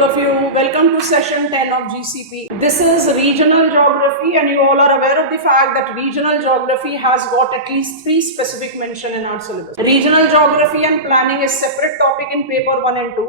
all of you. Welcome to session 10 of GCP. This is regional geography, and you all are aware of the fact that regional geography has got at least 3 specific mention in our syllabus. Regional geography and planning is separate topic in paper 1 and 2.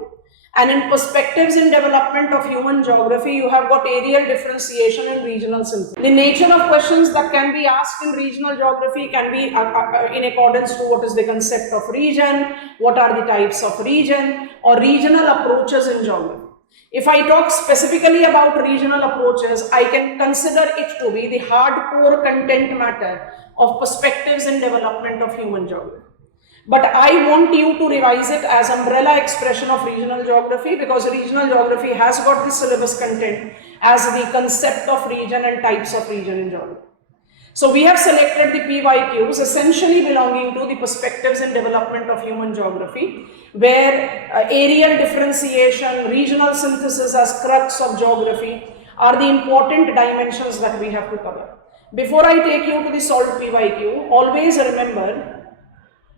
And in perspectives in development of human geography, you have got areal differentiation and regional synthesis. The nature of questions that can be asked in regional geography can be in accordance to what is the concept of region, what are the types of region, or regional approaches in geography. If I talk specifically about regional approaches, I can consider it to be the hardcore content matter of perspectives in development of human geography. But I want you to revise it as umbrella expression of regional geography, because regional geography has got the syllabus content as the concept of region and types of region in geography. So we have selected the PYQs essentially belonging to the perspectives in development of human geography, where areal differentiation, regional synthesis as crux of geography are the important dimensions that we have to cover. Before I take you to the solved PYQ, always remember,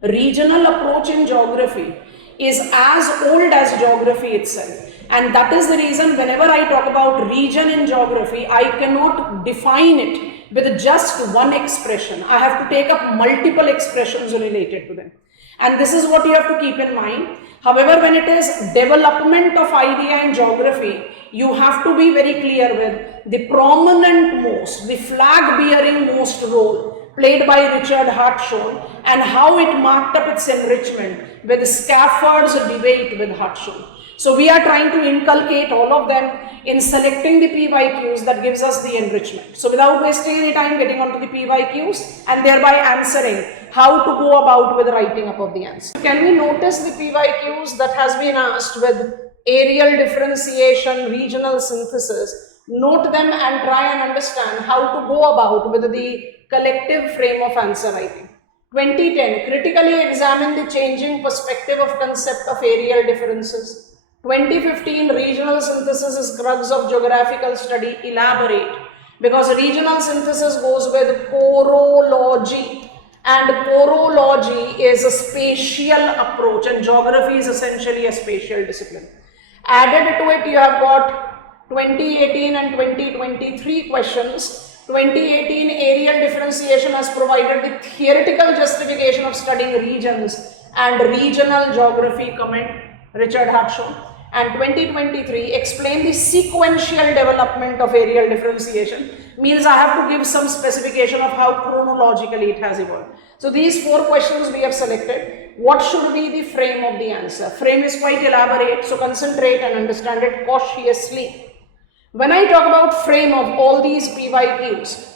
regional approach in geography is as old as geography itself, and that is the reason whenever I talk about region in geography, I cannot define it with just one expression. I have to take up multiple expressions related to them, and this is what you have to keep in mind. However, when it is development of idea in geography, you have to be very clear with the prominent most, the flag bearing most role played by Richard Hartshorne, and how it marked up its enrichment with Scafford's debate with Hartshorne. So we are trying to inculcate all of them in selecting the PYQs that gives us the enrichment. So without wasting any time, getting onto the PYQs and thereby answering how to go about with writing up of the answer. Can we notice the PYQs that has been asked with areal differentiation, regional synthesis? Note them and try and understand how to go about with the collective frame of answer writing. 2010, critically examine the changing perspective of concept of areal differences. 2015, regional synthesis is crux of geographical study. Elaborate, because regional synthesis goes with chorology, and chorology is a spatial approach, and geography is essentially a spatial discipline. Added to it, you have got 2018 and 2023 questions. 2018 areal differentiation has provided the theoretical justification of studying regions and regional geography, comment Richard Hartshorne. And 2023 explain the sequential development of areal differentiation, means I have to give some specification of how chronologically it has evolved. So these 4 questions we have selected. What should be the frame of the answer? Frame is quite elaborate, so concentrate and understand it cautiously. When I talk about frame of all these PYQs,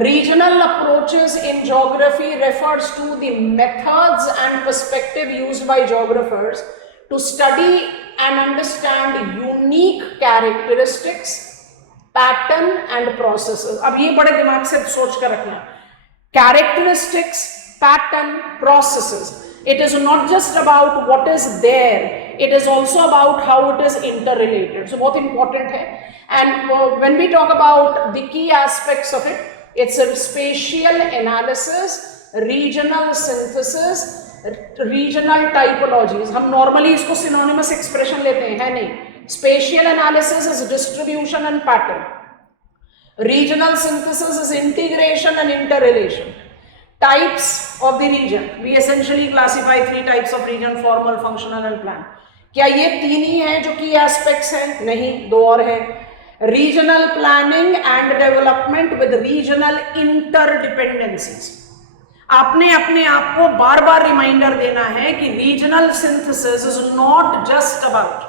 regional approaches in geography refers to the methods and perspective used by geographers to study and understand unique characteristics, pattern and processes. अब ये बड़े दिमाग से सोच कर रखना. Characteristics, pattern, processes. It is not just about what is there, it is also about how it is interrelated. So बहुत important है. And when we talk about the key aspects of it, it's a spatial analysis, regional synthesis, regional typologies. हम normally इसको synonymous expression लेते हैं, है नहीं. Spatial analysis is distribution and pattern. Regional synthesis is integration and interrelation. Types of the region. We essentially classify 3 types of region: formal, functional and planned. क्या ये 3 ही हैं जो key aspects हैं? नहीं, 2 और हैं. Regional planning and development with regional interdependencies. आपने अपने आप को बार बार रिमाइंडर देना है कि regional synthesis is not just about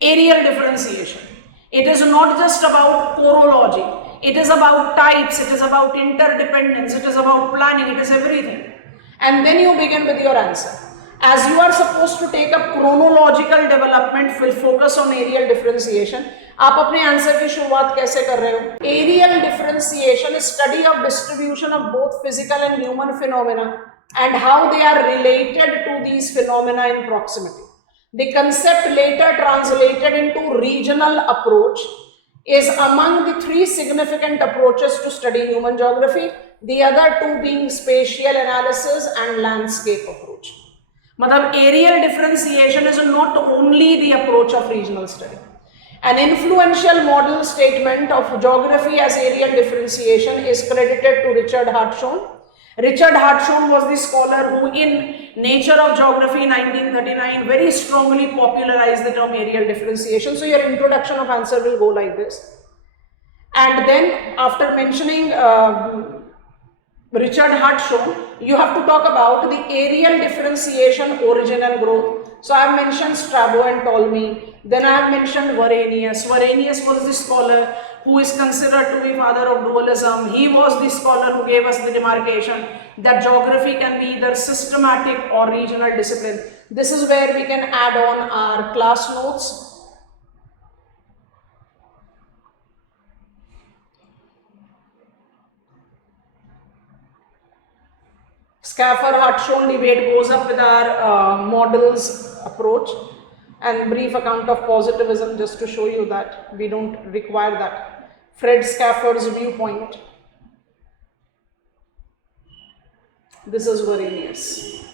areal differentiation. It is not just about chorology. It is about types, it is about interdependence, it is about planning, it is everything. And then you begin with your answer. As you are supposed to take up chronological development, will focus on areal differentiation. आप अपने answer की शुरुआत कैसे कर रहे हो? Areal differentiation is study of distribution of both physical and human phenomena and how they are related to these phenomena in proximity. The concept later translated into regional approach is among the 3 significant approaches to study human geography, the other 2 being spatial analysis and landscape approach. मतलब areal differentiation is not only the approach of regional study. An influential model statement of geography as areal differentiation is credited to Richard Hartshorne. Richard Hartshorne was the scholar who in Nature of Geography 1939 very strongly popularized the term areal differentiation. So your introduction of answer will go like this. And then after mentioning Richard Hartshorne, you have to talk about the areal differentiation, origin and growth. So I have mentioned Strabo and Ptolemy. Then I have mentioned Varenius. Varenius was the scholar who is considered to be father of dualism. He was the scholar who gave us the demarcation that geography can be either systematic or regional discipline. This is where we can add on our class notes. Schaffer-Hartshorne debate goes up with our models approach, and brief account of positivism just to show you that we don't require that. Fred Schaffer's viewpoint. This is Varenius.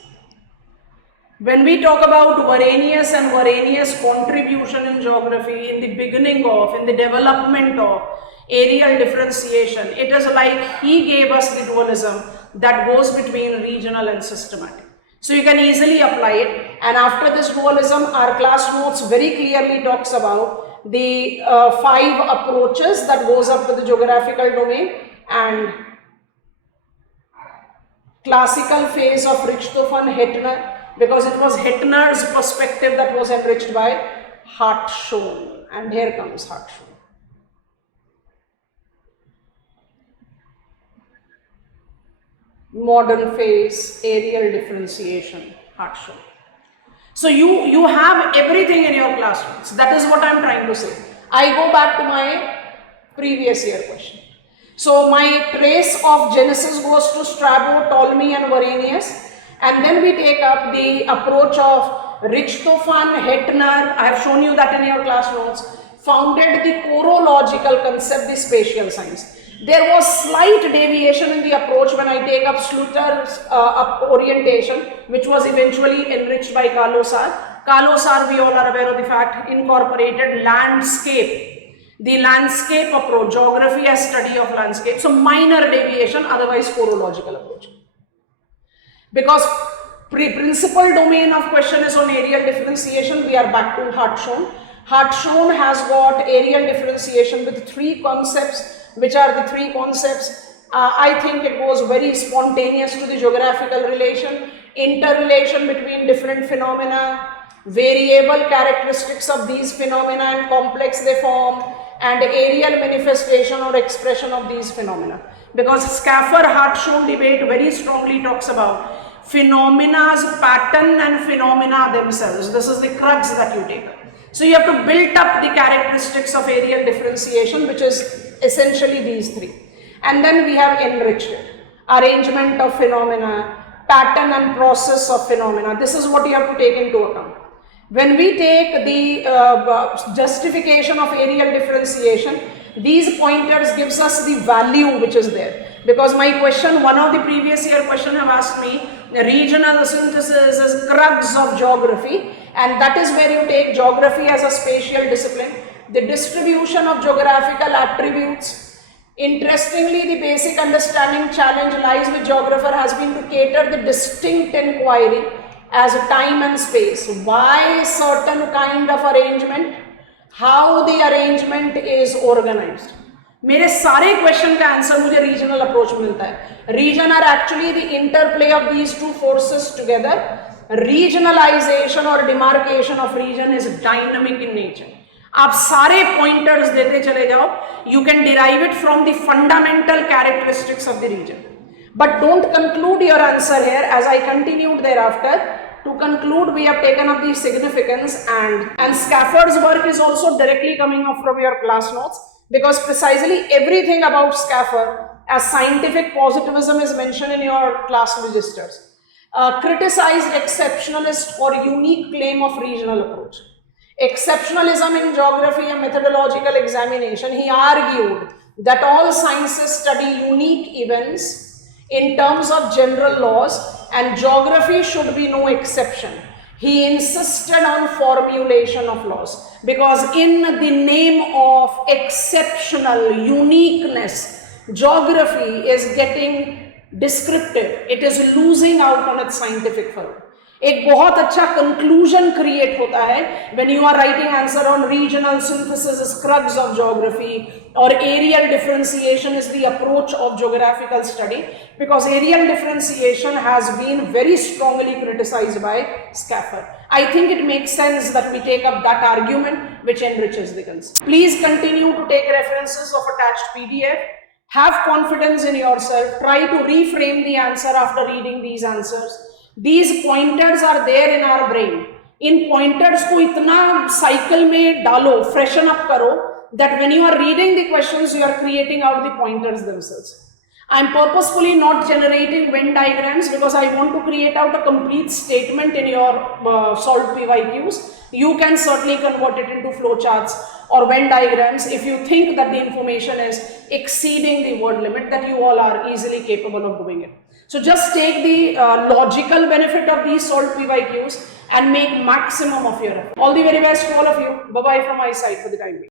When we talk about Varenius and Varenius' contribution in geography in the beginning of, in the development of areal differentiation, it is like he gave us the dualism that goes between regional and systematic. So you can easily apply it, and after this dualism, our class notes very clearly talks about the 5 approaches that goes up with the geographical domain and classical phase of Richthofen-Hettner, because it was Hettner's perspective that was enriched by Hartshorne, and here comes Hartshorne. Modern phase, areal differentiation, Hartshorne. So you have everything in your class notes. That is what I am trying to say. I go back to my previous year question. So my trace of Genesis goes to Strabo, Ptolemy and Varenius, and then we take up the approach of Richthofen, Hettner. I have shown you that in your class notes, founded the chorological concept, the spatial science. There was slight deviation in the approach when I take up Schluter's orientation, which was eventually enriched by Kalosar. Kalosar, we all are aware of the fact, incorporated landscape, the landscape approach, geography as study of landscape. So minor deviation, otherwise chorological approach. Because principal domain of question is on areal differentiation, we are back to Hartshorne. Hartshorne has got areal differentiation with 3 concepts. Which are the 3 concepts? I think it was very spontaneous to the geographical relation, interrelation between different phenomena, variable characteristics of these phenomena and complex they form, and areal manifestation or expression of these phenomena. Because Schaffer-Hartshorne debate very strongly talks about phenomena's pattern and phenomena themselves. This is the crux that you take up. So you have to build up the characteristics of areal differentiation, which is essentially these 3. And then we have enriched it. Arrangement of phenomena, pattern and process of phenomena. This is what you have to take into account. When we take the justification of areal differentiation, these pointers gives us the value which is there. Because my question, one of the previous year question have asked me, regional synthesis is crux of geography, and that is where you take geography as a spatial discipline. The distribution of geographical attributes. Interestingly, the basic understanding challenge lies with geographer has been to cater the distinct enquiry as time and space. Why certain kind of arrangement? How the arrangement is organized. मेरे सारे question का answer मुझे regional approach में मिलता है. Region are actually the interplay of these 2 forces together. Regionalization और demarcation of region is dynamic in nature. आप सारे पॉइंटर्स देते चले जाओ. You can derive it from the fundamental characteristics of the region. But don't conclude your answer here, as I continued thereafter. To conclude, we have taken up the significance, and Schaffer's work is also directly coming up from your class notes, because precisely everything about Schaffer as scientific positivism is mentioned in your class registers. Criticized exceptionalist or unique claim of regional approach. Exceptionalism in geography and methodological examination, he argued that all sciences study unique events in terms of general laws, and geography should be no exception. He insisted on formulation of laws because in the name of exceptional uniqueness, geography is getting descriptive. It is losing out on its scientific form. एक बहुत अच्छा conclusion create होता है when you are writing answer on regional synthesis is crux of geography, or areal differentiation is the approach of geographical study, because areal differentiation has been very strongly criticized by Scaffer. I think it makes sense that we take up that argument which enriches the concept. Please continue to take references of attached PDF. Have confidence in yourself. Try to reframe the answer after reading these answers. These pointers are there in our brain. In pointers को इतना cycle में डालो, freshen up करो, that when you are reading the questions, you are creating out the pointers themselves. I am purposefully not generating Venn diagrams because I want to create out a complete statement in your solved PYQs. You can certainly convert it into flowcharts or Venn diagrams if you think that the information is exceeding the word limit, that you all are easily capable of doing it. So just take the logical benefit of these solved PYQs and make maximum of your effort. All the very best to all of you. Bye-bye from my side for the time being.